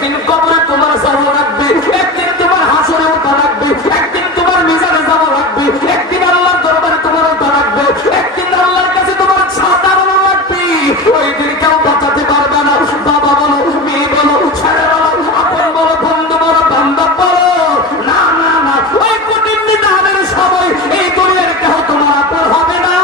একদিন কবরে তোমার যাওয়া লাগবে, একদিন তোমার হাসরে ওঠা লাগবে, একদিন তোমার মিজানে যাওয়া লাগবে, একদিন আল্লাহর দরবারে তোমার ওঠা লাগবে, একদিন আল্লাহর কাছে তোমার সাধারণ লাগবে। ওই দিন কেউ বাঁচাতে পারবে না। বাবা বলো, মেয়ে বলো, ছেলে বলো, আপন বলো, বন্ধু বলো, বান্ধব বলো, না না না, ওই কঠিন নিদানের সময় এই দুনিয়ার কেহ তোমার আপন হবে না,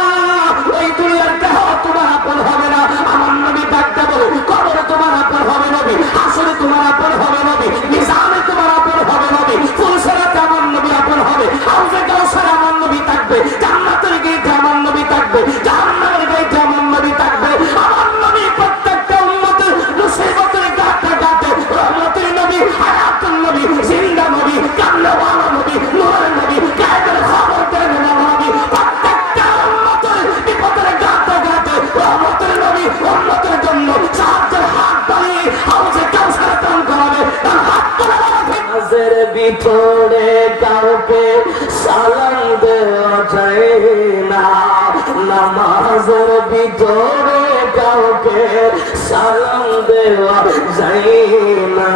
এই দুনিয়ার কেহ তোমার আপন হবে না। আমার নবী ডাকতে বলো, কবরে তোমার আপন হবে নবী, হাসরে তোমার আপন হবে নবী, মিজানে তোমার আপন হবে নবী, ফুলসরাতে আমার নবী আপন হবে, হাউজে কাউসারে আমার নবী থাকবে, জান্নাতের গেটে আমার নবী থাকবে, জাহান্নামের গেটে আমার নবী থাকবে। আমার নবী প্রত্যেকটা উম্মতের মুসিবতের গাতে গাতে রহমতের নবী, হায়াতুন নবী, জিন্দা নবী, কামলাওয়ালা নবী, নূরের নবী, গায়েবের খবর দেন নবী, প্রত্যেকটা উম্মতের বিপদের গাতে গাতে রহমতের নবী উম্মতের জন্য সাহায্যের হাত বাড়িয়ে হাউজে কাউসারে দান করাবে। তার হাত তুলে নামাজের ভিতরে কাউকে সালাম দেওয়া যায় না, নামাজের ভিতরে কাউকে সালাম দেওয়া যায় না।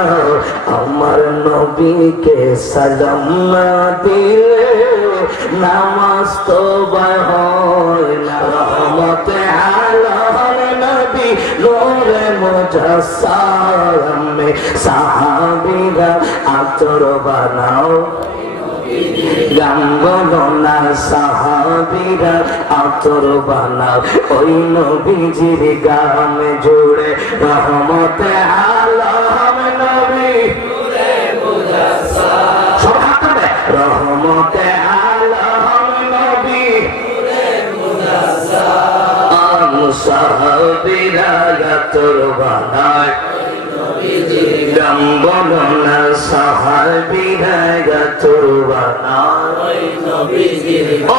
আমার নবীকে সালাম না দিলে নামাজ তো হয় না। রহমতে আলম নবী নূরে মুজাসসাম সাহাবীরা আতর বানাও গান বলো না, সাহাবীরা আতর বানাও ওই নবীজির গান জুড়ে। রহমতে আলম নবী নূরে মুজাসসাম, সব হাত তুলবে, রহমতে আলম নবী নূরে মুজাসসাম সাহাবীরা আতর বানায় গান বলো না, সাহাবীরা আতর বানায়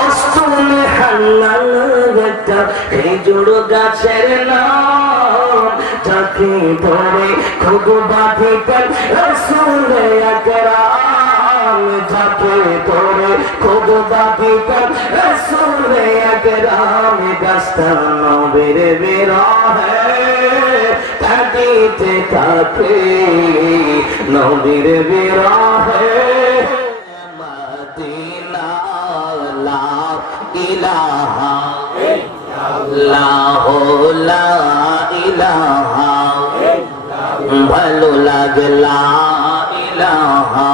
অস্তুনে হান্নান একটা খেজুর গাছের নাম, যাকে ধরে খুব বাঁধিতেন রাসূলে আকরাম, যাকে ধরে খুব বাঁধিতেন রাসূলে আকরাম। গাছটা নবীর বিরহে থাকিতে থাকে, নবীর বিরহে মদিনা লা ইলাহা ইল্লাল্লাহ লা ইলাহা ভালো লাগে লা ইলাহা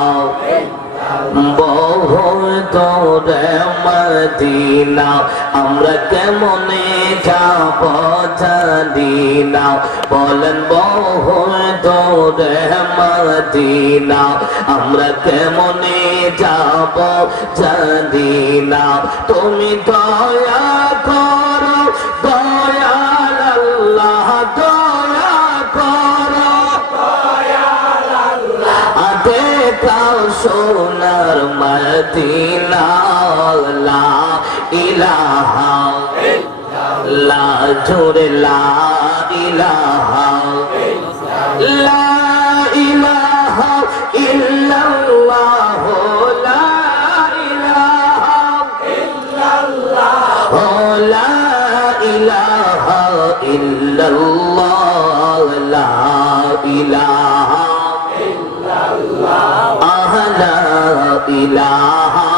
বহু দূরে মদিনা, আমরা কেমনে যাব জানি না, বলেন বহু দূরে মদিনা, আমরা কেমনে যাব জানি না। তুমি দয়া করো দয়াল আল্লাহ, দয়া করো দয়াল আল্লাহ, দেখাও সোনার মদিনা লা ইলাহা ইল্লাল্লাহ, জোরে লা ইলাহা লা ইলাহা ইল্লাল্লাহ, লা ইলাহা ইল্লাল্লাহ, লা ইলাহা ইল্লাল্লাহ, লা ইলাহা লা ইলাহা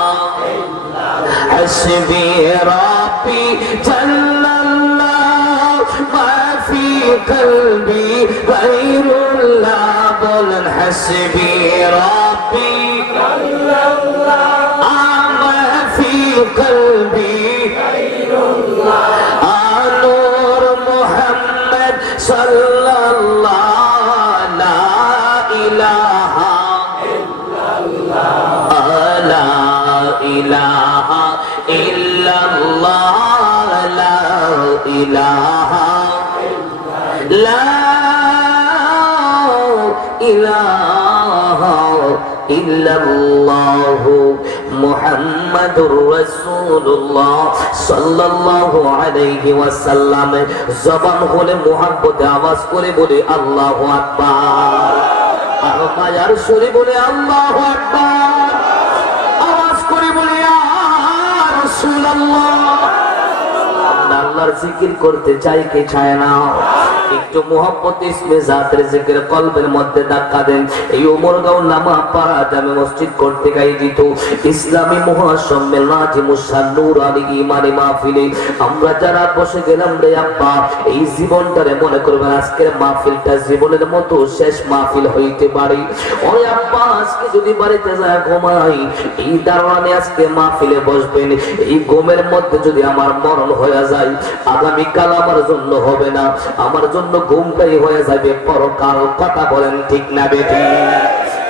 হাসবি রাব্বি জাল্লাল্লাহ মা ফি কলবি গায়রুল্লাহ, বলেন হাসবি রাব্বি জাল্লাল্লাহ মা ফি কলবি গায়রুল্লাহ, নূর মুহাম্মদ সাল্লাল্লাহ লা ইলাহা লা ইলাহা ইল্লাল্লাহ, লা ইলাহা লা ইলাহা ইল্লাল্লাহ মুহাম্মাদুর রাসূলুল্লাহ সাল্লাল্লাহু আলাইহি ওয়াসাল্লাম। জবান হলে মুহাব্বতে আওয়াজ করে বলে আল্লাহু আকবার, আর মায়ার সুরে বলে আল্লাহু আকবার, আওয়াজ করে বলে ইয়া রাসূলুল্লাহ। আল্লাহর জিকির করতে চাই কে চায় না? একটু মোহাম্মদ ইসমে জাতের জিকির কলবের মধ্যে ধাক্কা দেন। এই উমরগাঁও নামা পাড়া জামে মসজিদ করতে গাই দিত ইসলামী মহাসম্মেলন আজিমুসান নূরানী ইমানি মাহফিলে আমরা যারা বসে গেলাম রে আব্বা, এই জীবনটারে মনে করবেন আজকের মাহফিলটা জীবনের মতো শেষ মাহফিল হইতে পারে। ওই আব্বা আজকে যদি বাড়িতে যায় ঘুমাই, এই দারোয়ানে আজকে মাহফিলে বসবেন, এই ঘুমের মধ্যে যদি আমার মরণ হয়ে যায়, আগামীকাল আমার জন্য হবে না, আমার জন্য ঘুমটাই হয়ে যাবে পরকাল। কথা বলেন ঠিক না বেটি?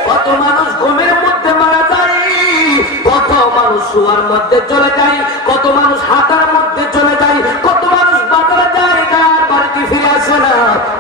কত মানুষ ঘুমের মধ্যে মারা যায়, কত মানুষ শোয়ার মধ্যে চলে যায়, কত মানুষ হাঁটার মধ্যে চলে যায়, কত মানুষ বাজারে যায় আর বাড়িতে ফিরে আসে না,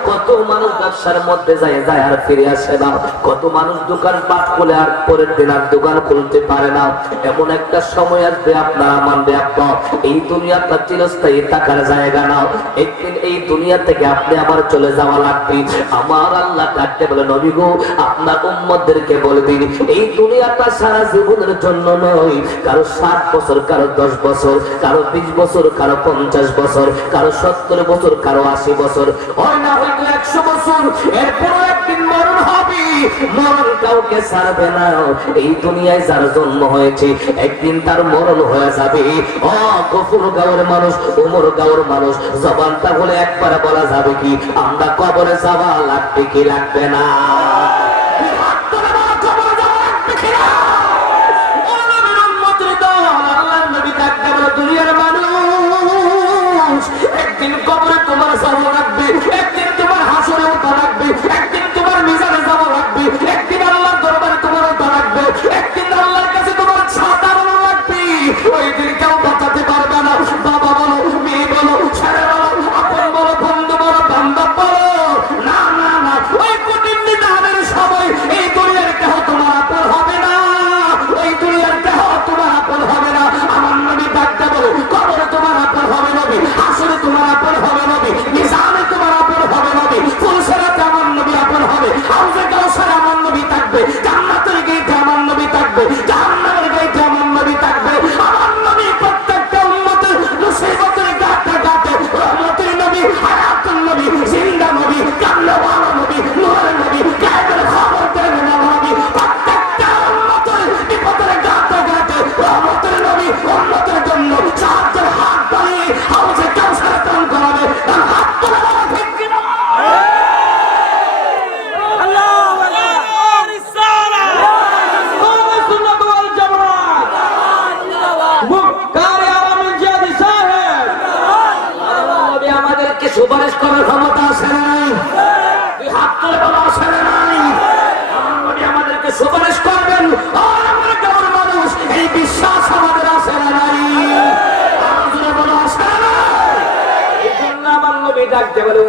কত মানুষ ব্যবসার মধ্যে যায় আর ফিরে আসে না, কত মানুষ দোকান পাট খুলে আর পরের দিন আর দোকান খুলতে পারে না। এমন একটা সময় আসবে আপনারা মানবে আব্বা, এই দুনিয়াটা চিরস্থায়ী থাকার জায়গা না, একদিন এই দুনিয়া থেকে আপনি আমার চলে যাওয়া লাগবে। আমার আল্লাহ ডাকতে বলে, নবী গো আপনার উম্মতদেরকে বলে দিন এই দুনিয়াটা সারা জীবনের জন্য নয়, কারো 60 বছর, কারো 10 বছর, কারো 20 বছর, কারো 50 বছর, কারো 70 বছর, কারো 80 বছর, হয় না হয়তো 100 বছর, এরপরও একদিন মরণ হবে। মরণ কাউকে ছাড়বে না। এই দুনিয়ায় যার জন্ম হয়েছে একদিন তার মরণ হয়ে যাবে। ও গফুরগাঁওয়ের মানুষ, উমরগাঁওয়ের মানুষ, জবানটা বলে একবার বলা যাবে কি আমরা কবরে যাওয়া লাগবে কি লাগবে না? দুনিয়ার মানুষ একদিন কবরে তোমার যাওয়া লাগবে, একদিন তোমার হাসরে ওঠা লাগবে, একদিন তোমার মিজানে যাওয়া লাগবে, একদিন আল্লাহর দরবারে তোমার ওঠা লাগবে, একদিন আল্লাহর কাছে তোমার ছাতা লাগবে। ওই দিন কেউ বাঁচাতে পারবে না। বাবা বলো, মেয়ে বলো, ছেলে বলো, আপন বলো, বন্ধু বলো, বান্ধব বলো, না না না, ওই কঠিন নিদানের সময় এই দুনিয়ার কেহ তোমার আপন হবে না, ওই দুনিয়ার কেহ তোমার আপন হবে না। আমার নবী ডাকতে বলো, কবরে তোমার আপন হবে নবী, হাসরে তোমার আপন হবে নবী, মিজানে তোমার আপন হবে নবী, ফুলসেরাতে আমার নবী আপন হবে, হাউজে কাউসারে আমার নবী থাকবে, জান্নাতের গেটে আমার নবী থাকবে, জাহান্নামের গেটে আমার নবী থাকবে। আমার নবী প্রত্যেকটা উম্মতের মুসিবতের গাতে গাতে রহমতের নবী, হায়াতুন নবী, জিন্দা নবী, কান্নাওয়ালা নবী, নূরের নবী, গায়েবের খবর দেন নবী, প্রত্যেকটা উম্মতের বিপদের গাতে গাতে রহমতের নবী উম্মতের জন্য সাহায্যের হাত বাড়িয়ে হাউজে কাউসারে দান করাবে। তার হাত তুলে বলা ঠিক কিনা? আমাদেরকে সুপারিশ করার ক্ষমতা আছে না নাই? হাত তুলে বলা আছে না নাই? আমাদেরকে সুপারিশ করবেন। আমার কেমন মানুষ এই বিশ্বাস আমাদের আছে না নাই? বলা আছে না নাই? এই জন্য আমার নবী ডাকতে বলে,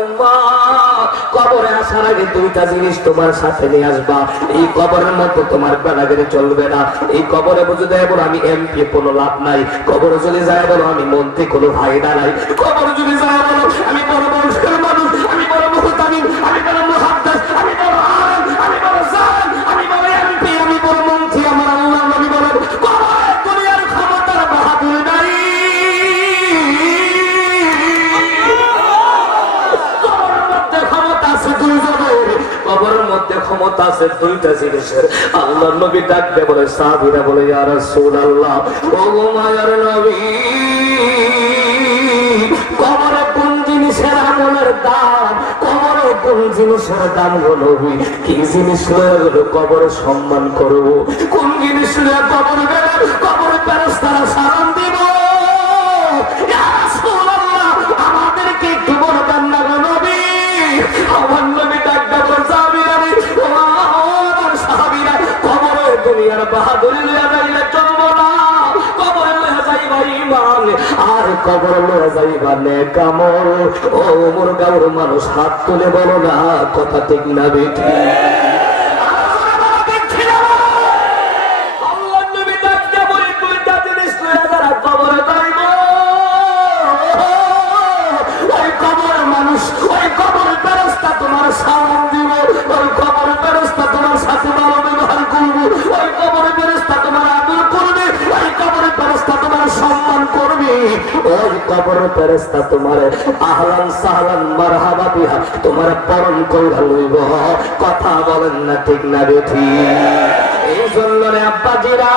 কবরে আসার আগে দুইটা জিনিস তোমার সাথে নিয়ে আসবা। এই কবরের মধ্যে তোমার বেড়াগেড়ে চলবে না। এই কবরে বুঝে দেয় বলো আমি এমপি, কোনো লাভ নাই। কবরে চলে যায় বলো আমি মন্ত্রী, কোনো ফায়দা নাই। কবরে চলে যায় বলো আমি বড় বংশের মানুষ, আমি বড় মুহতামিম, আমি বড় মুহাদ্দিস, আমি বড় আলেম, আমি বড় জালেম, আমি বড় এমপি, আমি বড় মন্ত্রী। আমার আল্লাহ নবী বলেন কবরে দুনিয়ার ক্ষমতার বাহাদুর নাই। কবরের মধ্যে ক্ষমতা আছে দুইটা জিনিসের। আল্লাহর নবী ডাকতে বলে, সাহাবীরা বলে ইয়া রাসূলুল্লাহ, ও মায়ার নবী, কবরে কোন জিনিসের আমলের দাম, কবরে কোন জিনিসের দাম গো নবী? কি জিনিস হলো কবরে সম্মান করব, কোন জিনিস কবরে গেলে কবরে ফেরেশতারা সালাম দিব? ইয়া রাসূলুল্লাহ, আমাদেরকে একটু বলবেন না গো নবী? আমার নবী ডাকতে বলে, কবরে দুনিয়ার বাহাদুরি লইয়া যাইলে চলবো না, কবরে লইয়া যাইবা ঈমান আর কবরে লইয়া যাইবা নেক আমল। ও উমরগাঁওর মানুষ হাত তুলে বলো না কথা ঠিক না বেঠি? আল্লাহর নবী ডাকতে বলে দুইটা জিনিস লইয়া যারা কবরে যাইব, ওই কবরের মানুষ, ওই কবরের ফেরেশতা তোমার সালাম দিব, ওই কবরের ফেরেশতা তোমার সাথে ভালো ব্যবহার করবে, ওই কবরের ফেরেশতা তোমার আদর করবে, ওই কবরের ফেরেশতা তোমার সম্মান করবে। ও ওই কবর ফেরেশতা তোমারে আহলান সাহলান মারহাবা বিহা তোমারে বরণ কইরা লইব। কথা বলেন না ঠিক না বেঠি? এই জন্য রে আব্বাজিরা,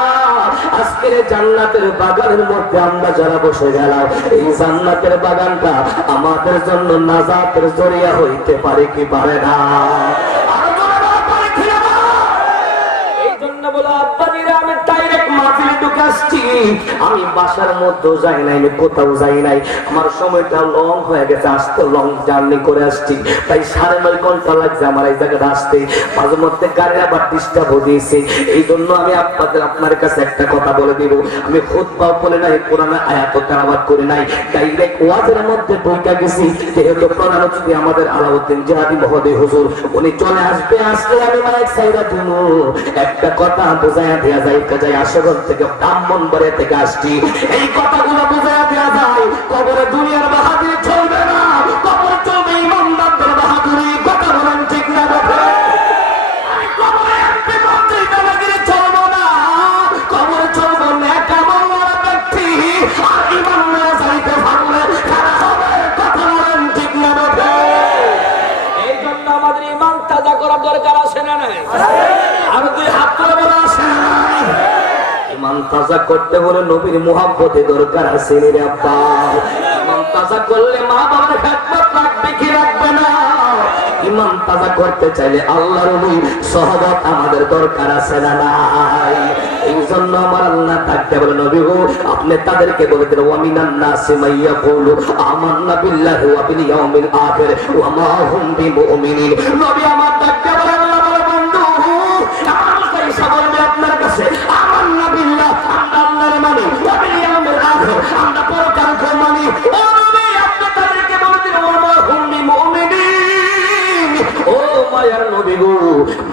আজকের জান্নাতের বাগানের মধ্যে আমরা যারা বসে গেলাম, এই জান্নাতের বাগানটা আমাদের জন্য নাজাতের জরিয়া হইতে পারে কি পারে না? আমি বাসার মধ্যে যাই নাই, আমি কোথাও যাই নাই, আমার সময়টা লং হয়ে গেছে, আসতে লং জার্নি করে আসছি, তাই 9.5 ঘন্টা লাগছে আমার এই জায়গাটা আসতে। মাঝে মধ্যে গাড়ি আবার ডিস্টার্ব দিয়েছে। এই জন্য আমি আপনার কাছে একটা কথা বলে দিব, আমি খুতবাও বলে নাই, কোরআনে আয়াত তেলাওয়াত করে নাই, ডাইরেক্ট ওয়াজের মধ্যে ঢুকে গেছি। যেহেতু প্রধান অতিথি আমাদের আলাউদ্দিন জিহাদি মহোদয় হুজুর, উনি চলে আসবে, আসলে আমি মাইক সাইরা দিব, একটা কথা বোঝাইয়া দেয়া যায় আশগর থেকে ব্রাহ্মণবাড়িয়া থেকে আসছি, এই কথাগুলো বোঝাইয়া দেয়া যায়। কবরে দুনিয়ার বাহাদুরি চলবে না, কবরে চলবে ইমানদারদের বাহাদুরি। কথা বলেন ঠিক না? কবরে এমপি মন্ত্রী দাদাগিরি চলবো না, কবরে চলবো নেক আমলওয়ালা ব্যক্তি আর ইমান নিয়ে যাইতে পারলে খারাপ হবে। কথা বলেন ঠিক না? এই জন্য আমাদের ইমান তাজা করার দরকার আছে না নাই? আর 2 হাত তুলে বলা আছে না নাই? ইমান তাজা করতে হলে নবীর মুহাব্বতে দরকার আছে রে আব্বা। ইমান তাজা করলে মা বাবার খেদমত রাখবে কি রাখবে না? ইমান তাজা করতে চাইলে আল্লাহর ওলি সহবত আমাদের দরকার আছে না নাই? এই জন্য আমার আল্লাহ ডাকতে বলে, নবী গো আপনি তাদেরকে বলে দিলেন, ওয়া মিনান নাসি মাইয়াকুলু আমান্না বিল্লাহি ওয়া বিল ইয়াউমিল আখির ওয়া মা হুম বিমুমিনিন। নবী আমার ডাকতে বলে, আল্লাহ বলে বন্ধু আমার পয়সা বলবে আপনার কাছে, আমান্না বিল্লাহ আমরা আল্লাহর মানি, ওয়া বিল ইয়াউমিল আখির আমরা পরকালকে মানি। ও নবী আপনি তাদেরকে বলে দিলেন, ওয়া মা হুম বিমুমিনিন। ও মায়ার নবী গো,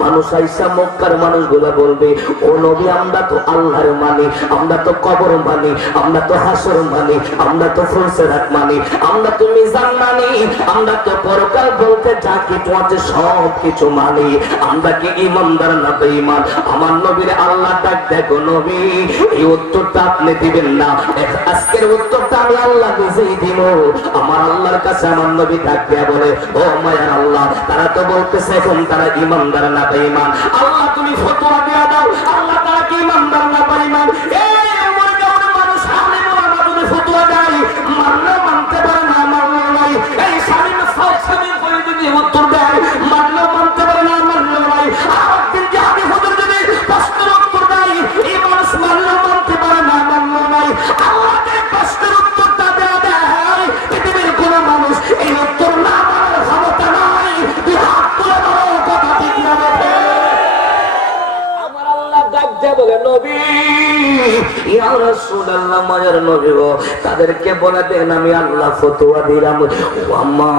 মানুষ আইসা মক্কার মানুষগুলা বলবে, ও নবী আমরা তো আল্লাহর মানি, আমরা তো কবর মানি, আমরা তো হাসর মানি, আমরা তো ফুলসেরাত মানি, আমরা তো মিজান মানি, আমরা তো পরকাল বলতে যা কিছু আছে সব কিছু মানি, আমরা কি ইমানদার না বেঈমান? আমার নবীর আল্লাহ ডাক, দেখো নবী এই উত্তরটা আপনি দিবেন না, আজকের উত্তরটা আমি আল্লাহ নিজেই দিব। আমার আল্লাহর কাছে আমার নবী ডাক দেয়া বলে, ও মায়ার আল্লাহ তারা তো বলতেছে এখন তারা ইমানদার না বেঈমান, আল্লাহ তুমি ফতোয়া দেয়া দাও, আল্লাহ তারা কি ইমানদার না বেঈমান? এই আমার গাওয়ার মানুষ আলেম ওলামা যদি ফতোয়া দেয়, মানলেও মানতে পারে না, মানলেও নাই। এই স্বামী করে যদি উত্তর দেয়, মানলেও মানতে পারে না, মানলেও নাই। আর একদিন জিহাদি হুজুর যদি প্রশ্নের উত্তর দেয়, এই মানুষ মানলেও মানতে পারে না, মানলেও নাই। আল্লাহকে প্রশ্নের উত্তরটা দেয়া দেয়, পৃথিবীর কোন মানুষ এই উত্তর না মানার ক্ষমতা নাই। তুই হাত তুলে বলো, কথা ঠিক না? আমার আল্লাহ ডাক দেয়া বলে, নবী ইয়া রাসূলুল্লাহ মায়ার নবী গো তাদেরকে বলে দেন আমি আল্লাহ ফতোয়া দিলাম, ওয়া মা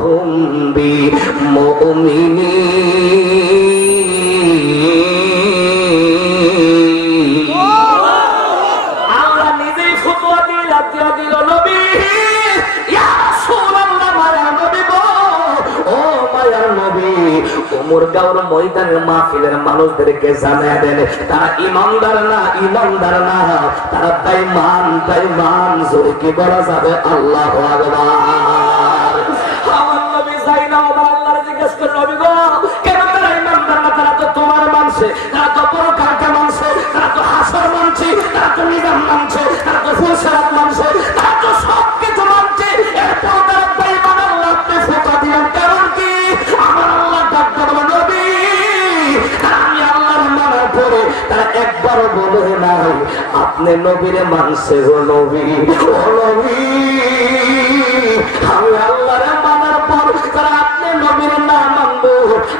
হুম বিমুমিনিন। আল্লাহ নিজেই ফতোয়া দিল, নবী ইয়া রাসূলুল্লাহ মায়ার নবী গো, ও মায়ার নবী ওমর গাওর ময়দানের মাহফিলের মানুষদেরকে জানায় দেন তারা ইমানদার না, ইমানদার না, তারা বেঈমান। জোরে কি বলা যাবে? আল্লাহু আকবার। আমার নবী যাই না, আমার আল্লাহর জিজ্ঞেস করে, নবী গো কেন তারা ইমানদার না? তারা তো তোমার মানছে, তারা তো পরকালকে মানছে, তারা তো হাসর মানছে, তারা তো মিজান মানছে, তারা তো ফুলসিরাত মানছে, তারা তো সব কিছু মানছে, এরপর তারা বেঈমান। আল্লাহ আপনি ফতোয়া দিলেন কারণ কি? আমার আল্লাহ ডাকতে বলে, নবী আমি আল্লাহর মানার পরে তারা একবারও বলে নাই আপনি নবীরে মানছে গো নবী। ও নবী আমি আল্লাহর মানার পর তারা আপনি নবীরে না মানবো,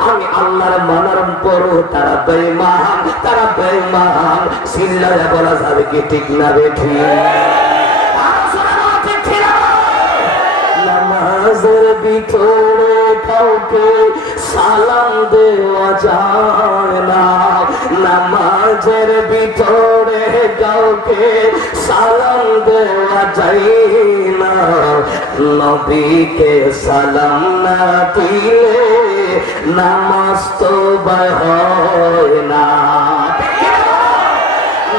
আমি আল্লাহর মানার পর তারা বেঈমান, তারা বেঈমান। চিল্লায়া বলা যাবে কি ঠিক না বেঠি? নামাজের ভিতরে কাউকে সালাম দেওয়া যায় না, নামাজের ভিতরে কাউকে সালাম দেওয়া যায় না, নবীকে সালাম না দিলে নামাজ তো হয় না।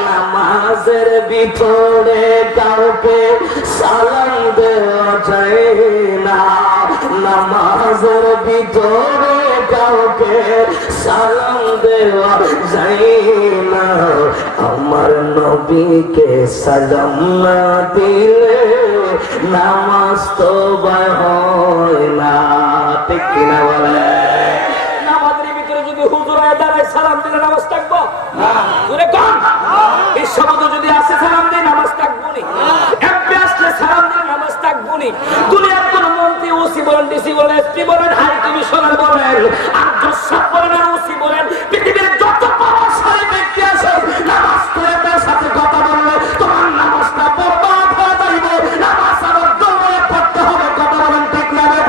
নামাজ নামাজের ভিতরে কাউকে সালাম দেওয়া যায় না, নামাজের ভিতরে কাউকে সালাম দেওয়া যায় না। আমার নবীকে সালাম না দিলে নামাজ তো হয় না, ঠিক কিনা বলে? নামাজের ভিতরে যদি হুজুর দাঁড়ায় সালাম দিলে নামাজ থাকবো না? এই শব্দ যদি আসে সালাম দিয়ে নামাজ থাকবো নি? এমপি আসলে সালাম দিয়ে নামাজ থাকবো নি? দুনিয়ার কোন মন্ত্রী ওসি বলেন, ডিসি বলেন, এসপি বলেন, হাই কমিশনার বলেন, আর জজ বলেন, আর ওসি বলেন, পৃথিবীর যত প্রভাবশালী ব্যক্তি আছে নামাজ পড়ে তার সাথে কথা বললে তোমার নামাজটা বরবাদ হয়ে যাইবে। নামাজ আবার দৌড়ে পড়তে হবে, কথা বলেন ঠিক না রে?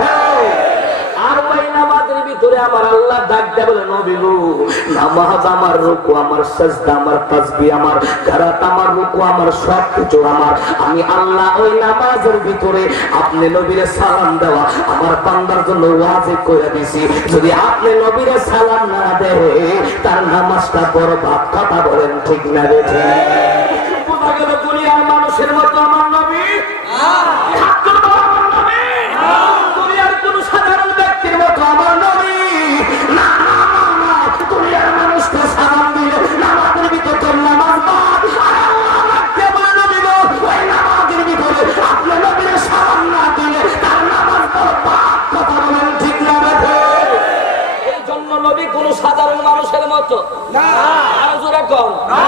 আর ওই নামাজের ভিতরে আমার আল্লাহ ডাক দেয় বলে, নবী গো, নামাজ আমার, রুকু আমার, সাজদা আমার, তাসবিহ আমার, কিরাত আমার, রুকু আমার, সবকিছু আমার। আমি আল্লাহ ওই নামাজের ভিতরে আপনি নবীরে সালাম দেওয়া আমার বান্দার জন্য ওয়াজিব করে দিয়েছি। যদি আপনি নবীরে সালাম না দেন তার নামাজটা বরবাদ, কথা বলেন ঠিক না রে? বোঝা গেল দুনিয়ার মানুষের মতো আমার নবী দুনিয়ার কোন সাধারণ ব্যক্তির মতো আমার নবী না। দুনিয়ার মানুষকে সালাম দিলে নামাজের ভিতরে নামাজ বাদ, ওই নামাজের ভিতরে আপনি নবীর সালাম না দিলে তার নামাজ বরবাদ, কথা বলেন ঠিক না রে? এই জন্য নবী কোন সাধারণ মানুষের মতো না, আর জোরে কম না।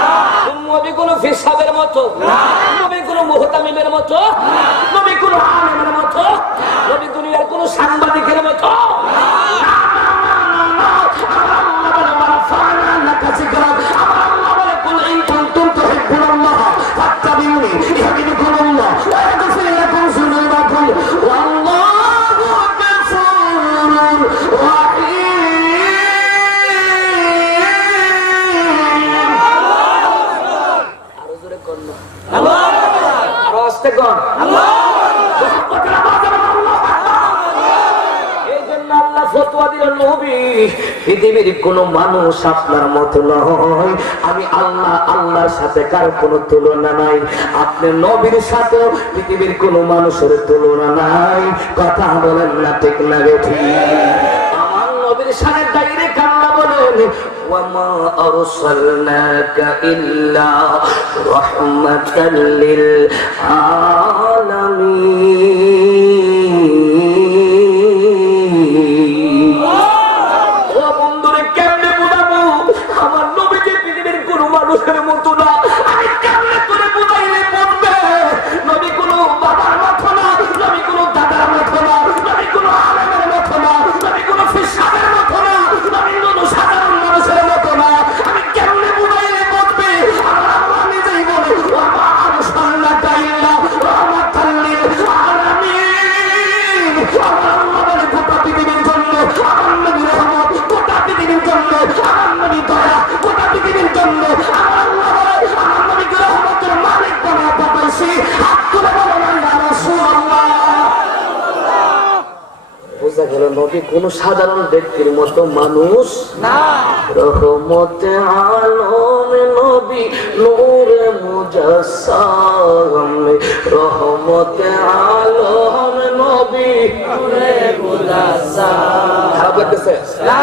নবী কোন ফিসাবের মতো না, নবী কোন মুহতামিমের মতো না, নবী কোন আলেমের মতো, নবী দুনিয়ার কোন সাংবাদিকের মতো না। পৃথিবীর কোন মানুষ আপনার মতো নয়, আমি আল্লাহ, আল্লাহর সাথে কার কোন তুলনা নাই। আপনার নবীর সাথে পৃথিবীর কোন মানুষের তুলনা নাই, কথা বলেন না ঠিক না বেঠি? আমার নবীর সাথে ডাইরেক্ট আল্লাহ বলেন, ওয়ামা আরসালনাকা ইল্লা রাহমাতাল লিল আলামিন। মানুষের মতো না, আমি কেমনে করে বুঝাইলে বলবে? নবী কোনো বাবার মতো না, নবী কোনো দাদার মতো না, নবী কোনো আলেমের মতো না, নবী কোনো ফিসাবের মতো না, নবী কোনো সাধারণ মানুষের মতো না। আমি কেমনে বুঝাইলে বলবে? আমার আল্লাহ নিজেই বলে, ওয়া আরসালনাকা ইল্লা রাহমাতাল লিল আলামিন। আমার আল্লাহ বলে গোটা পৃথিবীর জন্য আমার নবী রহমত, গোটা পৃথিবীর জন্য আমার নবী দয়া, গোটা পৃথিবীর জন্য আমার আল্লাহ বলে আমার নবীকে রহমতের মালিক বানায় পাঠাইছি। হাত তুলে বলেন ইয়া রাসূলুল্লাহ। বোঝা গেল নবী কোন সাধারণ ব্যক্তির মতো মানুষ না। রহমতে আলম নবী, নূরে মুজাসসাম, রহমতে আলম নবী, নূরে মুজাসসাম। খারাপ লাগতেছে না?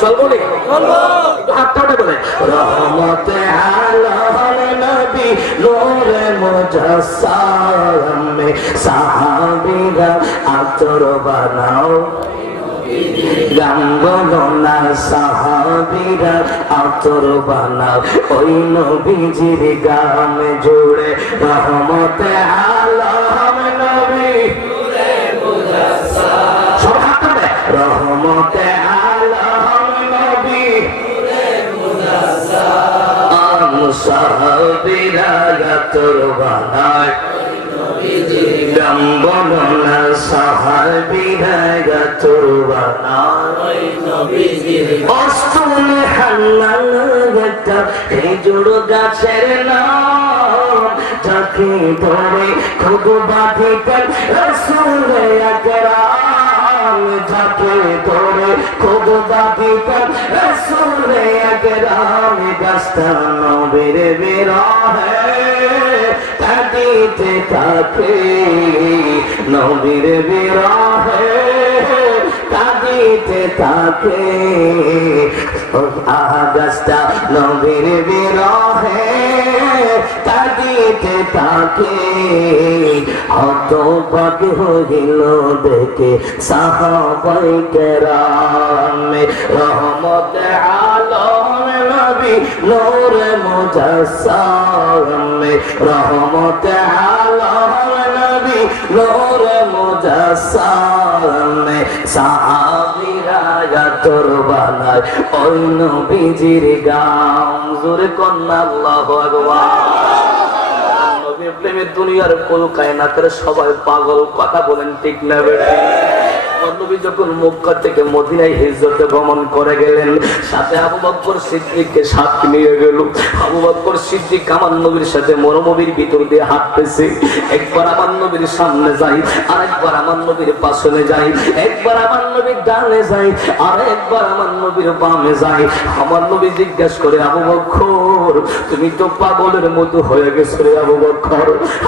চলবো নি? চলবো। একটু হাতটা উঠে বলে, রহমতে আলম নবী, নূরে মুজাসসাম, সাহাবীরা আতর বানাও গাঙ্গনা, সাহাবীরা আতর বানাও ওই নবীজির গাম জুড়ে। রহমতে আলম নবী, নূরে মুজাসসাম, সব হাত তুলে, রহমতে আলম নবী, নূরে মুজাসসাম, সাহাবীরা আতর বানায় গাঙ্গনা, সাহাবীরা আতর বানায় অস্তনে হান্নান একটা খেজুর গাছের নাম, যাকে ধরে খুব বাঁধিতেন রাসূলে আকরাম, যাকে ধরে খুব বাঁধিতেন রাসূলে কেরামে গাছটা নবীর বিরহে কাঁদিতে থাকে, নবীর বিরহে কাঁদিতে থাকে। গাছটা নবীর বিরহে কাঁদিতে থাকে, হতবাক হইল দেখে সাহাবায়ে কেরাম। রহমত আলম নবী নূর মুজাসসাম, রহমত আলম নবী নূর মুজাসসাম। সাহাবীরা আতর বানায় ওই নবীজির গাম। জোরে কন্না আল্লাহু আকবার। নবীর প্রেমে দুনিয়ার কুল কায়নাতের সবাই পাগল। কথা বলেন ঠিক না বেঠিক? নবী যখন মক্কা থেকে মদিনায় হিজরতে ভ্রমণ করে গেলেন, সাথে আবু বকর সিদ্দিককে সাথে নিয়ে গেল। আবু বকর সিদ্দিক আমার নবীর সাথে মরুভূমির ভিতর দিয়ে হাঁটতেছে। একবার আমার নবীর সামনে যাই, আরেকবার আমার নবীর পাশে যাই, একবার আমার নবীর ডানে যাই, আর একবার আমার নবীর বামে যাই। আমার নবী জিজ্ঞাসা করে, আবু বকর তুমি তো পাগলের মতো হয়ে গেছো রে আবু বকর।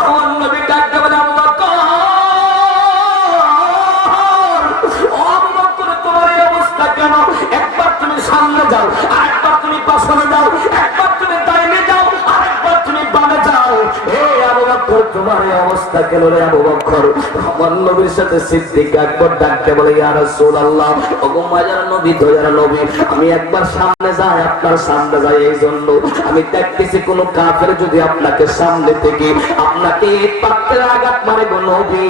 আমার নবী ডাকতে বলে, আবু বকর কেন? একবার তুমি সামনে যাও, আরেকবার তুমি পাশে যাও, একবার তুমি ডাইনে যাও, আরেকবার তুমি বামে যাও। এই আবু বকর তোমার এই অবস্থা কেন রে আবু বকর? আমার নবীর সাথে সিদ্দিক একবার ডাকতে বলে, ইয়া রাসূলুল্লাহ, ওগো মায়ার নবী দয়ার নবী, আমি একবার সামনে যাই, আপনার সামনে যাই, এই জন্য আমি দেখতেছি কোন কাফের যদি আপনাকে সামনে থেকে আপনাকে পাত্রে আঘাত মারে গো নবী,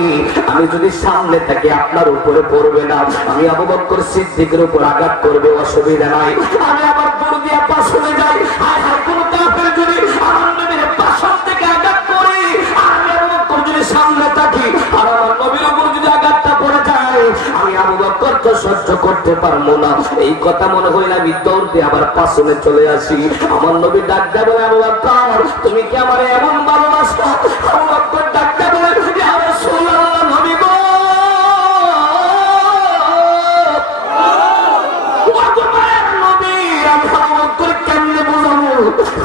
আমি যদি সামনে থেকে আপনার উপরে পড়বে না, আমি আবু বকর সিদ্দিকের উপর আঘাত করবে, অসুবিধা নাই। আমি আবার দূর দিয়ে পাশে যাই, আর কোন কাফের যদি আমার নবীর পাশন থেকে আঘাত করে, আমি আবু বকর যদি সামনে থাকি আর আমার নবীর উপর যদি আঘাতটা পড়ে যায়, আমি আবু বকর তো সহ্য করতে পারবো না। এই কথা মনে হইলে আমি দৌড় দিয়ে আবার পাশনে চলে আসি। আমার নবী ডাক দেবে, আবু বকর তুমি কি আমার এমন ভালোবাসো? আবু বকর ডাক দেবে, ইয়া রাসূলুল্লাহ, নবী গো,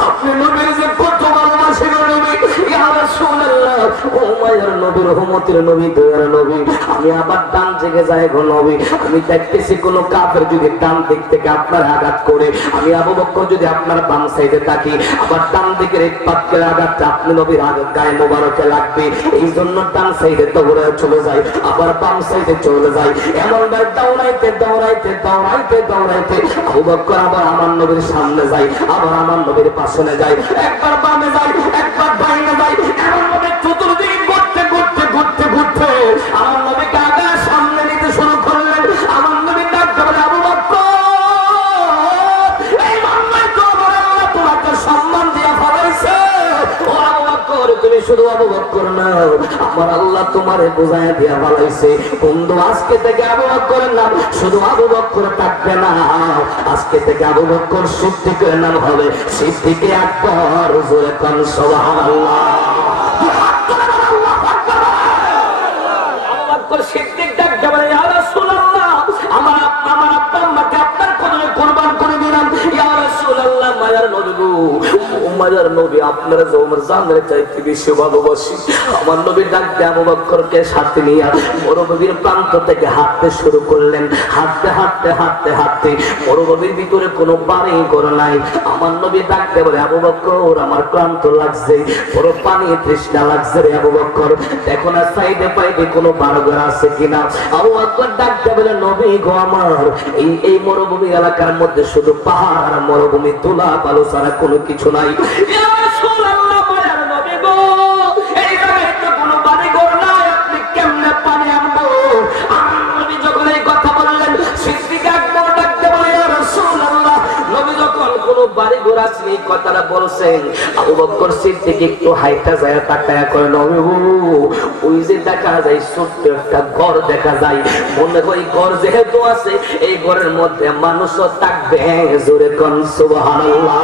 আপনি নবীর যে কত ভালোবাসেন নবী, ইয়া রাসূলুল্লাহ, ও মায়ের নবী, রহমতের নবী, দয়ার নবী, আমি আবার ডান দিকে যাই গো নবী, আমি দেখতেছি কোন কাফের যদি ডান দিক থেকে আপনার আঘাত করে, আমি আবু বকর যদি আপনার বাম সাইডে থাকি, আবার ডান দিকের এক পাত্রের আঘাতটা আপনি নবীর গায়ে মোবারকে লাগবে, এই জন্য ডান সাইডে দৌড়ে চলে যায়, আবার বাম সাইডে চলে যায়। এমন দৌড়াইতে দৌড়াইতে দৌড়াইতে দৌড়াইতে আবু বকর আবার আমার নবীর সামনে যায়, আবার আমার নবীর পাশে যায়, একবার বামে যায়, একবার ডাইনে যায়, এমন ভাবে চতুর্দিকে ঘুরতে ঘুরতে ঘুরতে ঘুরতে আমার নবীকে আগে সামনে নিতে শুরু করলেন। আমার নবী ডাক বলে, আবু বকর এই মামলায় তো আল্লাহ তোমাকে সম্মান দিয়ে ফলাইছে। ও আবু বকর তুমি শুধু আবু বকর না, আমার আল্লাহ তোমারে বোঝায় দিয়া ফলাইছে। বন্ধু আজকে থেকে আবু বকরের নাম শুধু আবু বকর থাকবে না, আজকে থেকে আবু বকর সিদ্দিকের নাম হবে সিদ্দিকে আকবর। জোরে কোন সুবহানাল্লাহ। আবু বকর সিদ্দিক ডাক দেবে, ইয়া রাসূলুল্লাহ, আমার আব্বা আম্মাকে আপনার কদমে কুরবান করে দিলাম। ইয়া রাসূলুল্লাহ, মায়ার নবী গো, ও মায়ার নবী, আপনার যে ওমর জানের চাইতে বেশি ভালোবাসি। আমার নবী ডাক দিয়ে আবু বকরকে সাথে নিয়ে মরুভূমির প্রান্ত থেকে হাঁটতে শুরু করলেন। হাঁটতে হাঁটতে হাঁটতে হাঁটতে মরুভূমির ভিতরে কোনো বাড়ি ঘর নাই। আমার নবী ডাক দিয়ে বলে, আবু বকর আমার ক্লান্ত লাগছে, বড় পানি তৃষ্ণা লাগছে রে আবু বকর, দেখো না সাইডে পাইডে কোনো বাড়িঘর আছে কিনা। আবু বকর ডাক দিয়ে বলে, নবী গো আমার, এই মরুভূমি এলাকার মধ্যে শুধু পাহাড় আর মরুভূমি, তুলা বালু ছাড়া কোনো কিছু নাই। ইয়া রাসূলুল্লাহ, মায়ার নবী গো, এই জায়গায় তো কোনো বাড়িঘর নাই, আপনি কেমনে পানি আনবো? আমার নবী যখন এই কথা বললেন, সিদ্দিক আকবর ডাক দিয়ে বলে, ইয়া রাসূলুল্লাহ, নবী যখন কোনো বাড়িঘর আছে এই কথাটা বলছেন, আবু বকর সিদ্দিক একটু হাইটা যায়, তাকায়া করে, নবী গো, ওই যে দেখা যায় ছোট্ট একটা ঘর দেখা যায়, মনে হয় ঘর যেহেতু আছে এই ঘরের মধ্যে মানুষও থাকবে। জোরে কোন সুবহানাল্লাহ।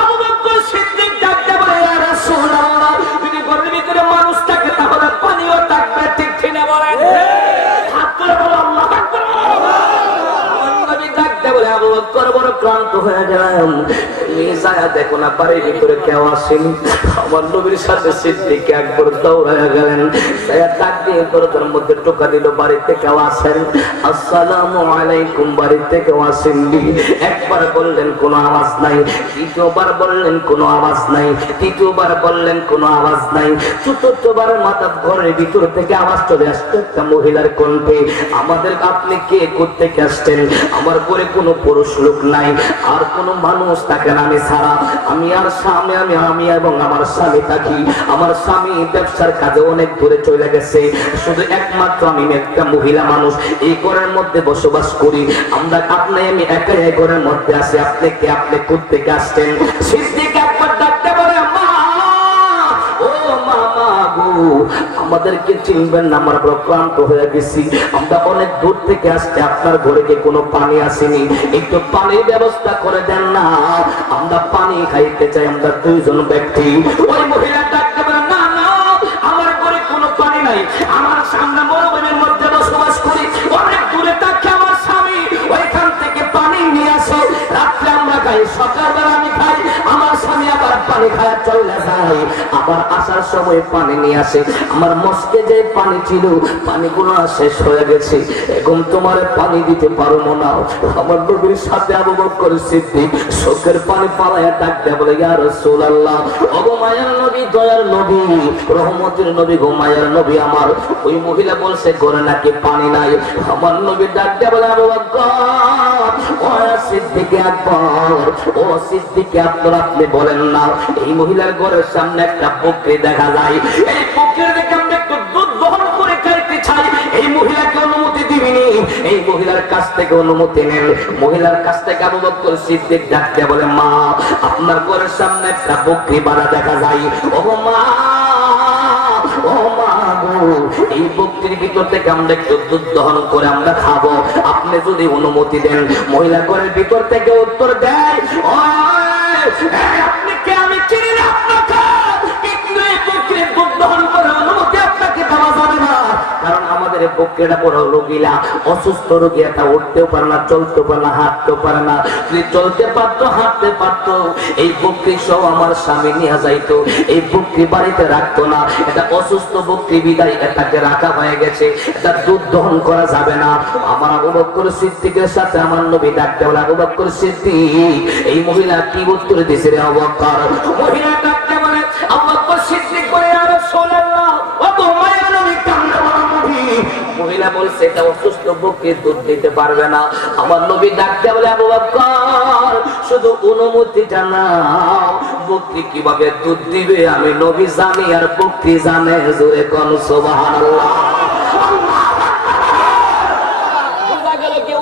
আবু বকর সিদ্দিক ডাক দিয়ে বলে, ইয়া রাসূলুল্লাহ, যদি ঘরের ভিতরে মানুষ থাকে তাহলে পানিও থাকবে, ঠিক ঠিক না বলেন? হাত তুলে বলো আল্লাহু আকবার। নবী ডাক দিয়ে বলে, আবু বকর বড় ক্লান্ত হয়ে গেলাম। যায় দেখো না বাড়ির ভিতরে কেউ আসেনি। আমার নবীর সাথে সিদ্দিক একবার দৌড়ায় গেলেন, ডাক দিয়ে দরজার মধ্যে টোকা দিল, বাড়িতে কেউ আসেন? আসসালামু আলাইকুম, বাড়িতে কেউ আসেননি। একবার বললেন কোনো আওয়াজ নাই, দ্বিতীয়বার বললেন কোনো আওয়াজ নাই, তৃতীয়বার বললেন কোনো আওয়াজ নাই, চতুর্থবার মাথা ঘরের ভিতর থেকে আওয়াজ চলে আসতো একটা মহিলার কণ্ঠে, আমাদের আপনি কে কোত্থেকে আসছেন? আমার পরে কোনো পুরুষ লোক নাই, আর কোনো মানুষ থাকে না আমি ছাড়া। আমি আর স্বামী, আমি এবং আমার স্বামী থাকি। আমার স্বামী ব্যবসার কাজে অনেক দূরে চলে গেছে, শুধু একমাত্র আমি একটা মহিলা মানুষ এই ঘরের মধ্যে বসবাস করি। আমরা আপনি আমি একাই এই ঘরের মধ্যে আছি, আপনি কে, আপনি কোত্থেকে আসছেন? সিদ্দিক একবার ডাকতে বলে, মা ও মামা গো, আমাদেরকে চিনবেন না, আমরা বড় ক্লান্ত হয়ে গেছি, আমরা অনেক দূর থেকে আসতে, আপনার ঘরে কি কোনো পানি আসেনি? একটু পানির ব্যবস্থা করে দেন না, আমরা পানি খাইতে চাই, আমরা দুইজন ব্যক্তি। ওই মহিলা ডাকতে বলে, না না, আমার ঘরে কোনো পানি নাই, আমার সামনে মরুভূমির মধ্যে বসবাস করি, অনেক দূরে থাকে আমার স্বামী, ওইখান থেকে পানি নিয়ে আসে, রাত্রে আমরা খাই, সকালবেলা আমি খাই, আমার স্বামী আবার পানি খায় চলে যায়, আবার আসার সময় পানি নিয়ে আসে। আমার মস্কে যে পানি ছিল, পানিগুলো শেষ হয়ে গেছে, এখন তোমার পানি দিতে পারবো না। আমার নবীর সাথে আবু বকর সিদ্দিক চোখের পানি পালায়া ডাক দেয়া বলে, ইয়া রাসূলুল্লাহ, ওগো মায়ার নবী, দয়ার নবী, রহমতের নবী গো, মায়ার নবী আমার। ওই মহিলা বলছে ঘরে নাকি পানি নাই। আমার নবী ডাক দেয়া বলে, আবু বকর, ও সিদ্দিক আকবর, ও সিদ্দিক আকবর, আপনি বলেন না, এই মহিলার ঘরের সামনে একটা বকরি দেখা যায়, এই বকরি দেখে আমরা একটু দুধ দহন করে খাইতে চাই, এই মহিলাকে অনুমতি দিবিনি? এই মহিলার কাছ থেকে অনুমতি নেন। মহিলার কাছ থেকে আবু বকর সিদ্দিক ডাক দেয়া বলে, মা আপনার ঘরের সামনে একটা বকরি বাঁধা দেখা যায়, ও মা, ও মা গো, এই বকরির ভিতর থেকে আমরা একটু দুধ দহন করে আমরা খাবো, আপনি যদি অনুমতি দেন। মহিলা ঘরের ভিতর থেকে উত্তর দেয়, আপনি কে? আমি চিনি না আপনাকে, কিন্তু এই বকরির দুধ দহন করে অনুমতি আপনাকে দেওয়া যাবে না, কারণ আমাদের এই বকরিটা বড় রোগীলা, অসুস্থ রোগী, এটা উঠতেও পারে না, চলতেও পারে না, হাঁটতেও পারে না। যদি চলতে পারতো, হাঁটতে পারতো, এই বকরি সহ আমার স্বামী নিয়ে যাইতো, এই বকরি বাড়িতে রাখতো না, এটা অসুস্থ বকরি বিদায় এটাকে রাখা হয়ে গেছে, এটা দুধ দহন করা যাবে না। আমার আবু বকর সিদ্দিকের সাথে আমার নবী ডাকতে বলে, আবু বকর সিদ্দিক, এই মহিলা কি উত্তর দিছে রে আবু বকর? মহিলা ডাকতে বলে, আবু বকর সিদ্দিক বলে, ইয়া রাসূলুল্লাহ, ও গো মায়ের নবী, কান্না বড় নবী। মহিলা বলছে এটা অসুস্থ বকরি দুধ দিতে পারবে না। আমার নবী ডাকতে বলে, আবু বকর শুধু অনুমতিটা নাও, বকরি কিভাবে দুধ দিবে আমি নবী জানি, আর বকরি জানে। জোরে কোন সুবহানাল্লাহ।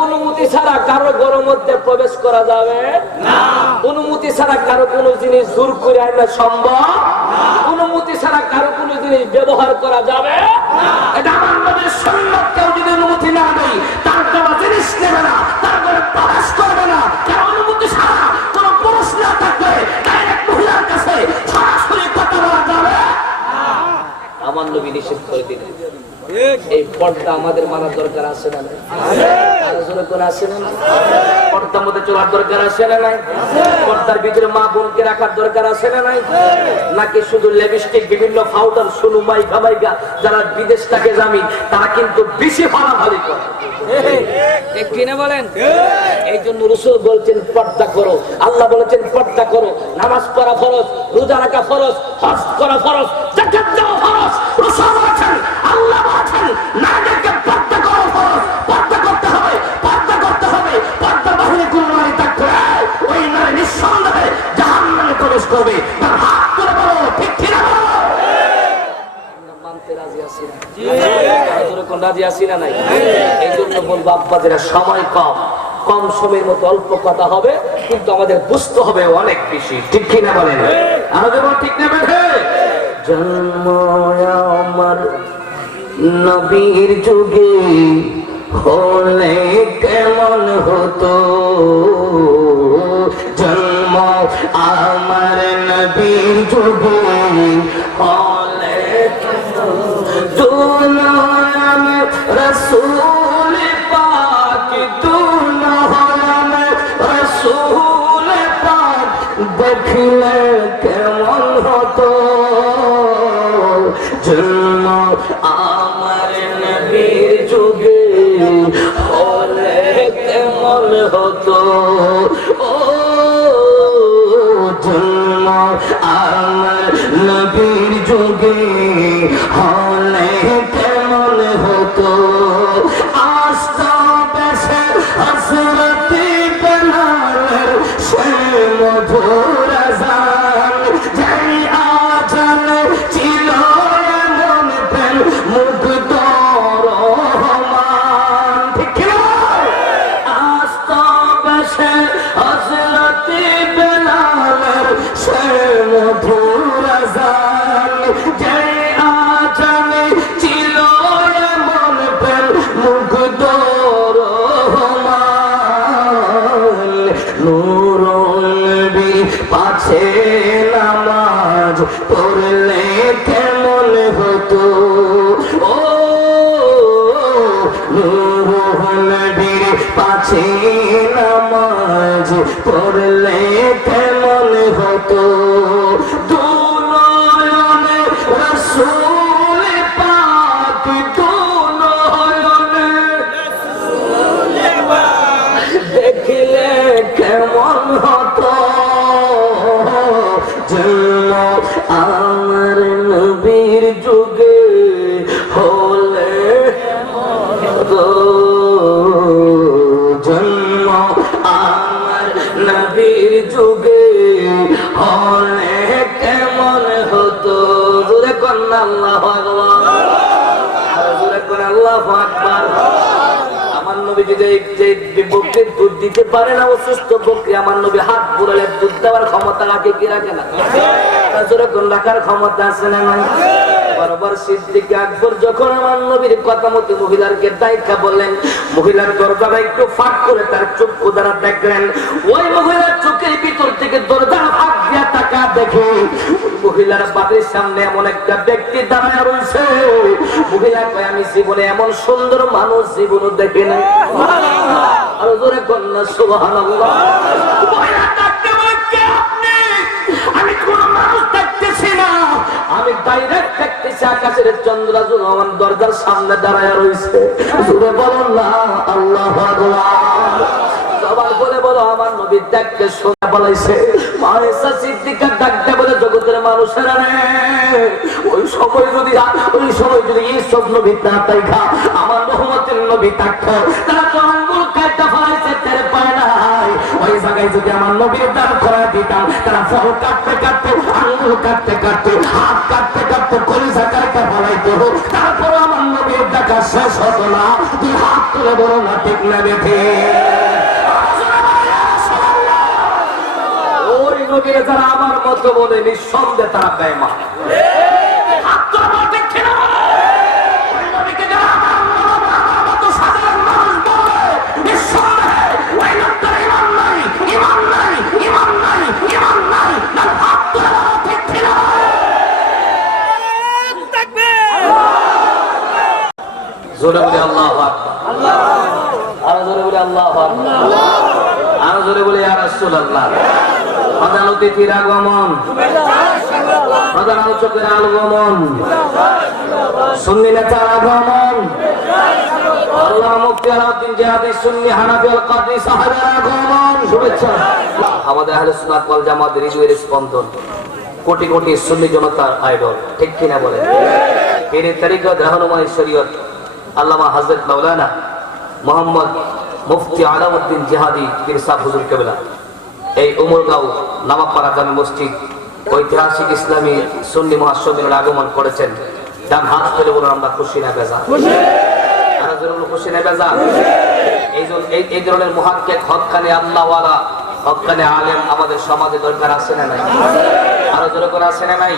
অনুমতি ছাড়া কারো ঘরের মধ্যে প্রবেশ করা যাবে না, অনুমতি ছাড়া কারো কোনো জিনিস জোর করে আনা সম্ভব না, অনুমতি ছাড়া কারো কোনো জিনিস ব্যবহার করা যাবে না। এটা আমার নবীর সুন্নাত। কেউ যদি অনুমতি না দেয়, তার দেওয়া জিনিস নেবে না, তার ঘরে প্রবেশ করবে না। কেউ অনুমতি ছাড়া কোনো পুরুষ না থাকলে ডাইরেক্ট মহিলার কাছে সরাসরি কথা বলা যাবে না, আমার নবী নিষেধ করে দিলেন। এই পর্দা আমাদের মানার দরকার আছে না? পর্দার মধ্যে চলার দরকার আছে না নাই? পর্দার ভিতরে মা বোনকে রাখার দরকার আছে না নাই? নাকি শুধু লিপস্টিক, বিভিন্ন পাউডার, শুনু মাইকা মাইকা যারা বিদেশ থাকে জামি, তারা কিন্তু বেশি ফালাফালি করে, ঠিক কিনা বলেন? এই জন্য রাসূল বলছেন পর্দা করো, আল্লাহ বলেছেন পর্দা করো, নামাজ পড়া ফরজ, রোজা রাখা ফরজ, হজ করা ফরজ, যাকাত দেওয়া ফরজ। রাসূল বলেছেন, আল্লাহ বলেছেন, নারীকে পর্দা করো ফরজ, পর্দা করতে হবে, পর্দা করতে হবে। পর্দা বাহিরে কোন নারী থাকবে, ওই নারী নিঃসন্দেহে জাহান্নামে প্রবেশ করবে। তার হাত তুলে বলো, ঠিক কিনা বলো? আমরা মানতে রাজি আছি না? রাজি আছি না নাই? এই জন্য বলবো আব্বাদের সময় কম, কম সময়ের মতো অল্প কথা হবে, কিন্তু আমাদের বুঝতে হবে অনেক বেশি, ঠিক কিনা বলেন? আমাদের ঠিক না বেঠে? জন্ম আমার নবীর যুগে হলে কেমন হতো, জন্ম আমার নবীর যুগে হলে দুনাম রাসূল পাক, দুনাম রাসূল রাসূল পাক দেখলে কেমন হতো, জন্ম আমার নবীর যুগে হলে কেমন হতো, ও জন্ম আমার নবীর যুগে হলে কেমন হতো, আস্তা বেশে হযরতে বেলালের সে মধুর আযান, যেই আযান ছিল এমন প্রেম মুগ্ধ রহমান, ঠিক কি না? আস্তা বেশে হযরতে বেলালের সে মধুর আযান, যেই আযান ছিল এমন প্রেম মুগ্ধ রহমান, নূরুল নবী পাছে নামাজ পড়লে কেমন হতো, ও নূরুল নবীর পাছে নামাজ পড়লে কেমন হতো, দুনয়নে রাসূল পাক দুনয়নে দেখলে কেমন হতো, জন্ম আমার নবীর যুগে হলে হতো, জন্ম আমার নবীর যুগে হলে কেমন হতো, জোরে কন্যা আল্লাহু আকবার, আর জোরে কন্যা আল্লাহু আকবার। আমার নবী যদি বকরির দুধ দিতে পারে না, অসুস্থ বকরি, আমার নবী হাত বুলালে দুধ দেওয়ার ক্ষমতা রাখে কি রাখে না? জোরে কোন রাখার ক্ষমতা আছে না? বরাবর সিদ্দিক আকবর যখন আমার নবীর কথা মতো মহিলাকে দায়িত্ব বললেন, মহিলার দরজাটা একটু ফাঁক করে তার চক্ষু দ্বারা দেখলেন, ওই মহিলার চোখের ভিতর থেকে দরজার ফাঁক দিয়া তাকা দেখে মহিলার বাড়ির সামনে এমন একটা ব্যক্তি দাঁড়ায় রয়েছে। মহিলা কয়, আমি জীবনে এমন সুন্দর মানুষ জীবনও দেখি নাই। আর জোরে কন্যা সুবহানাল্লাহ। মহিলা ডাকতে বলে, কে আপনি? আমি কোন মানুষ দেখতেছি না, আমি ডাইরেক্ট দেখতেছি আকাশের চন্দ্র আমার দরজার সামনে দাঁড়ায় রয়েছে। জোরে বলুন না আল্লাহু আকবার। সবার বলে বলো, আমার নবী দেখতে শোনা বলাইছে। মায়েশা সিদ্দিকা ডাকতে বলে, জগতের মানুষেরা রে, ওই সময় যদি এইসব নবী না দেখা আমার রহমতের নবী থাকতো, তারা তো আঙ্গুল কাটতে ফেলাইছে, তেরে পায় নাই। ওই জায়গায় যদি আমার নবীর দাঁড় করায় দিতাম, তারা ফল কাটতে কাটতে, আঙ্গুল কাটতে কাটতে, হাত কাটতে কাটতে, কলিজা কাটতে ফেলাইতো। তারপর আমার নবীর দেখা শেষ হতো না। তুই হাত তুলে বলো না, ঠিক না বেঁধে? ওই নবীর যারা আমার মতো বলে, নিঃসন্দেহে তারা বেঈমান। জোরে বলে আল্লাহু আকবার, আরো জোরে বলে আল্লাহু আকবার, আরো জোরে বলে ইয়া রাসূলুল্লাহ। প্রধান অতিথির আগমন, প্রধান আলোচকের আগমন, সুন্নি নেতার আগমন, আল্লাহ মুফতি আলাউদ্দিন জিহাদি সুন্নি হানাফি আল কাদরি সাহেবের আগমন, শুভেচ্ছা। আমাদের আহলে সুন্নাত ওয়াল জামাতের হৃদয়ের স্পন্দন, কোটি কোটি সুন্নি জনতার আইডল, ঠিক কিনা বলেন? এর তরিকত রহনুমাই শরীয়ত আল্লামা হযরত মাওলানা মোহাম্মদ মুফতি আলাউদ্দিন জিহাদি পীর সাহেব হুজুর কেবলা এই উমরগাঁও নামাপাড়া জামে মসজিদ ঐতিহাসিক ইসলামী সুন্নি মহাসমিলনের আগমন করেছেন। ডান হাত তুলে বলুন, আমরা খুশি না বেজা? আরো জোরে বলুন, খুশি না বেজা? এই ধরনের মুহাক্কিক হক্কানি আল্লাহওয়ালা হক্কানি আলেম আমাদের সমাজে দরকার আছে না নাই? আরো জোরে করে আছে না নাই?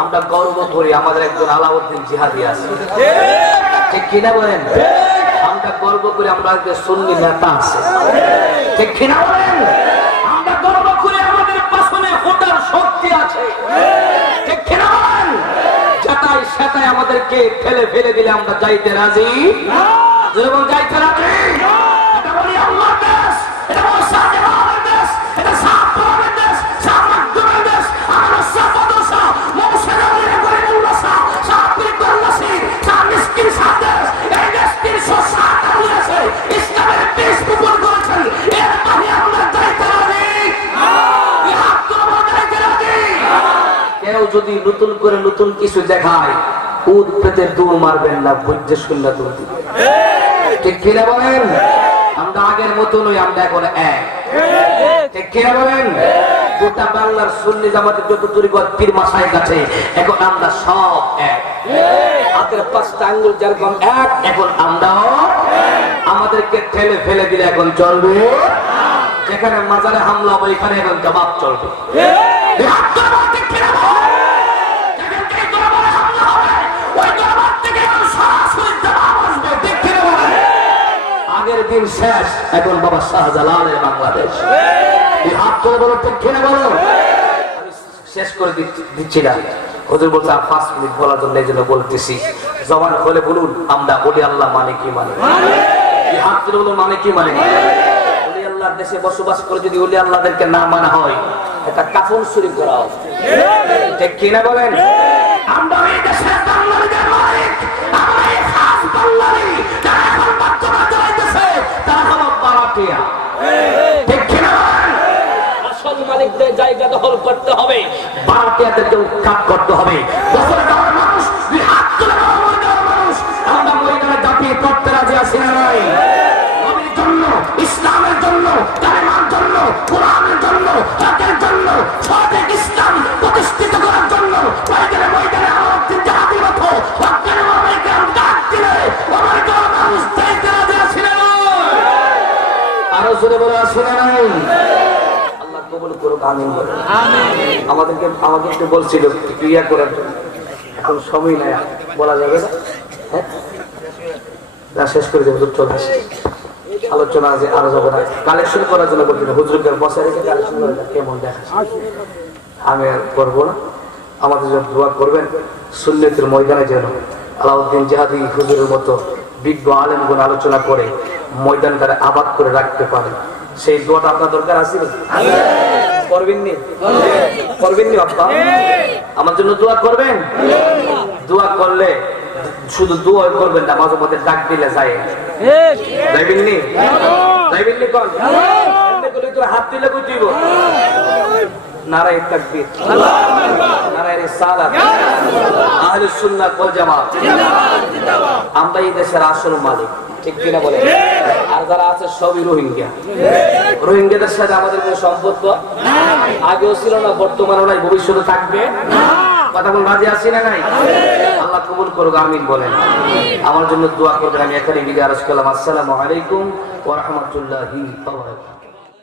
আমরা গর্ব করি আমাদের একজন আলাউদ্দিন জিহাদি আছে, ঠিক কিনা বলেন? আমরা গর্ব করি আমরা একজন সুন্নি নেতা আছে, ঠিক কিনা বলেন? আমরা গর্ব করি আমাদের পাশে ভোটার শক্তি আছে, ঠিক কিনা বলেন? যেটাই সেটাই আমাদেরকে ফেলে ফেলে দিলে আমরা যাইতে রাজি না, যেমন যাইতে রাজি। এটা বলি আল্লাহর দেশ, এটা বলি শাহজালাল কেউ যদি নতুন করে নতুন কিছু দেখায় উদ পেতে দৌড় মারবেন না, বুঝতে শুনলে দৌড় দিবেন। ঠিক কিনা বলেন? আমরা আগের মতো নই, আমরা এখন এক। ঠিক কিনা বলেন? গোটা বাংলার সুন্নি জামাতের যত তরিকত পীর মাশায়েখ আছে এখন আমরা সব এক। হাতের 5টা আঙ্গুল যেরকম এক, এখন আমরাও আমাদেরকে ঠেলে ফেলে দিলে এখন চলবে। যেখানে মাজারে হামলা হবে এখানে এখন জবাব চলবে। আগের দিন শেষ, এখন বাবা শাহজালালের বাংলাদেশ। এই হাত করে বলো, ঠিক কিনা বলো? আমি শেষ করে দিচ্ছি না, হুজুর বলছে আর 5 মিনিট বলার জন্য এই জন্য বলতেছি। জবান খুলে বলুন আমরা ওলি আল্লাহ মানে কি মানে? এই হাত করে বলুন মানে কি মানে? ওলি আল্লাহর দেশে বসবাস করে যদি ওলি আল্লাহদেরকে না মানা হয়, এটা কাফন চুরি করা হয়। ঠিক কিনা বলেন? আমরা এই দেশের বাঙালিদের মালিক, আমরা এই খাস বাঙালি, যারা এখন বর্তমানে চালাইতেছে তারা হলো বারাটিয়া। ঠিক কিনা? আসল মালিকদের জায়গা দখল করতে হবে, বারাটিয়াদেরকে উৎখাত করতে হবে। বছরে যাওয়ার মানুষ, দুই হাত তুলে যাওয়ার মানুষ, আমরা ময়দানে দাপিয়ে করতে রাজি আছি না নাই? নবীর জন্য, ইসলামের জন্য, কালেমার জন্য, কোরআনের জন্য, হকের জন্য, সঠিক ইসলাম প্রতিষ্ঠিত করার জন্য ময়দানে ময়দানে আমার জিহাদি রাখো, হকের মালিককে ডাক দিলে আমার যাওয়ার মানুষ চাইতে রাজি আছি না নাই? আরো জোরে বলে আছি না নাই? আল্লাহ কবুল করুক, আমিন বলুন। আমাকে একটু বলছিল ক্রিয়া করার জন্য, এখন সময় নাই, বলা যাবে না। হ্যাঁ, শেষ করে দেবো, চলে আসে আলোচনা আছে, আরো যাবে না। কালেকশন করার জন্য বলছিল হুজুরকে বসে রেখে কালেকশন করে কেমন দেখা, আমি আর করবো না। আমাদের জন্য দোয়া করবেন, সুন্নতের ময়দানে যেন আলাউদ্দিন জিহাদি হুজুরের মতো বিজ্ঞ আলেমগুণ আলোচনা করে ময়দানটারে আবাদ করে রাখতে পারে, সেই দোয়াটা আপনার দরকার আছে। করবেননি? করবেননি বাপ্পা? আমার জন্য দোয়া করবেন। দোয়া করলে শুধু দোয়া করবেন না, মাঝে মধ্যে ডাক দিলে যায়। যাইবেননি? যাইবেননি? কোন হাত দিলে কই দিব? নারায়ে তাকবীর, নারায়ে রিসালাত, আহলুস সুন্নাহ ওয়াল জামাত। আমরা এই দেশের আসল মালিক, ঠিক কিনা বলে? আর যারা আছে সবই রোহিঙ্গা। রোহিঙ্গাদের সাথে আমাদের কোনো সম্পর্ক আগেও ছিল না, বর্তমানেও নাই, ভবিষ্যতে থাকবে। কথা বল, রাজি আছি না নাই? আল্লাহ কবুল করুক, আমিন বলেন। আমার জন্য দোয়া করবেন। আমি এখানে বিদায় আরজ করলাম। আসসালামু আলাইকুম ওয়া রাহমাতুল্লাহি ওয়া বারাকাতুহু।